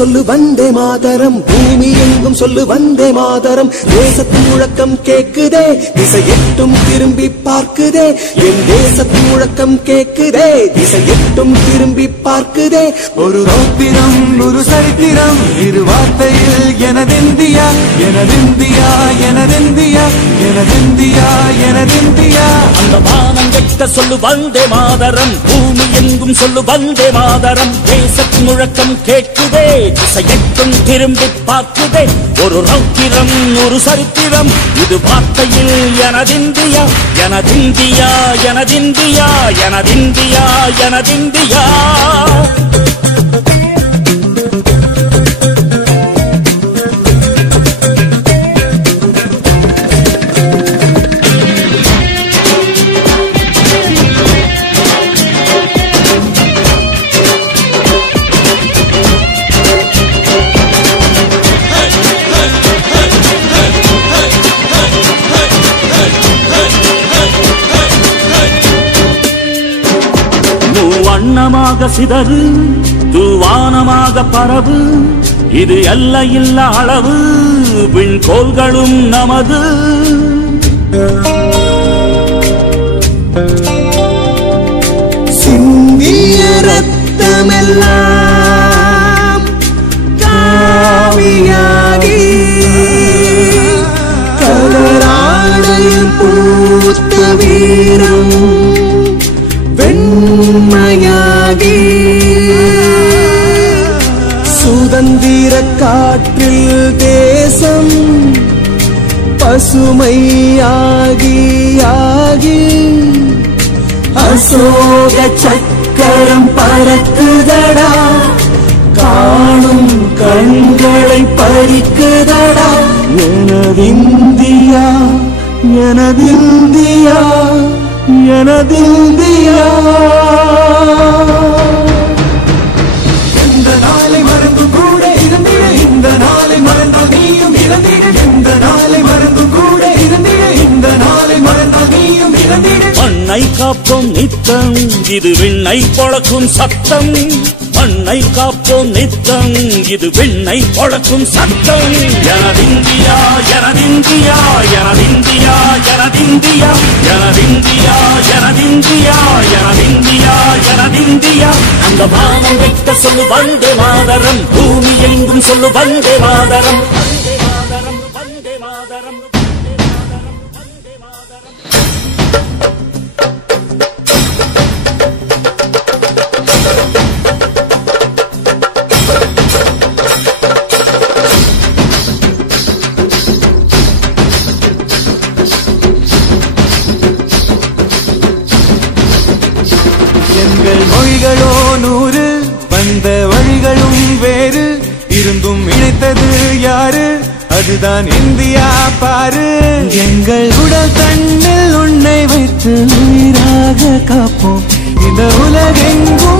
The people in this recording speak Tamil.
சொல்லு வந்தே மாதரம், பூமி எங்கும் சொல்லு வந்தே மாதரம். தேசத்தின் முழக்கம் கேக்குதே, திசை எட்டும் திரும்பி பார்க்குதே. என் தேசத்தின் முழக்கம் கேக்குதே, திசை எட்டும் திரும்பி பார்க்குதே. ஒரு ரௌத்திரம் ஒரு சரித்திரம் இரு வார்த்தையில் எனதிந்தியா எனதிந்தியா எனதிந்தியா எனதிந்தியா எனதிந்தியா. அந்த வானம் வெட்ட சொல்லு வந்தே மாதரம், பூமி எங்கும் சொல்லு வந்தே மாதரம். தேசத்தின் முழக்கம் கேட்குதே, திசை எட்டும் திரும்பி பார்க்குதே. ஒரு ரௌத்திரம் ஒரு சரித்திரம் இது வார்த்தையில் எனதிந்தியா எனதிந்தியா எனதிந்தியா எனதிந்தியா எனதிந்தியா. வண்ணமாக சிதறு தூவானமாக பரவு, இது எல்லையில்ல அளவு விண்கோள்களும் நமது. சிந்திய ரத்தமெல்லாம் காவியாகி கலராடையில் பூத்த வீரம் வெண்மையாகி சுதந்திர காற்றில் தேசம் பசுமையாகி ஆகி அசோக சக்கரம் பறக்குதடா, காணும் கண்களை பறிக்குதடா. எனதிந்தியா எனதிந்தியா எனதிந்தியா. எந்த நாளை மறந்து கூட இருந்திட, இந்த நாளை மறந்தால் நீயும் இறந்திட. எந்த நாளை மறந்து கூட இருந்திட, இந்த நாளை மறந்தால் நீயும் இறந்திட. மண்ணை காப்போம் நித்தம் இது விண்ணை பொழக்கும் சத்தம். மண்ணை காப்போம் நித்தம் இது விண்ணை பொழக்கும் சத்தம். எனதிந்தியா எனதிந்தியா எனதிந்தியா எனதிந்தியா எனதிந்தியா எனதிந்தியா எனதிந்தியா எனதிந்தியா. அந்த வானம் வெட்ட சொல்லு வந்தே மாதரம், பூமி எங்கும் சொல்லு வந்தே மாதரம். வந்தே மாதரம் வந்தே மாதரம் வந்தே மாதரம். எங்கள் மொழிகளோ 100 வந்த வழிகளும் வேறு, இருந்தும் இணைத்தது யாரு? அதுதான் இந்தியா பாரு. எங்கள் உடல் தன்னில் உன்னை வைத்து உயிராக காப்போம், இந்த உலகெங்கும்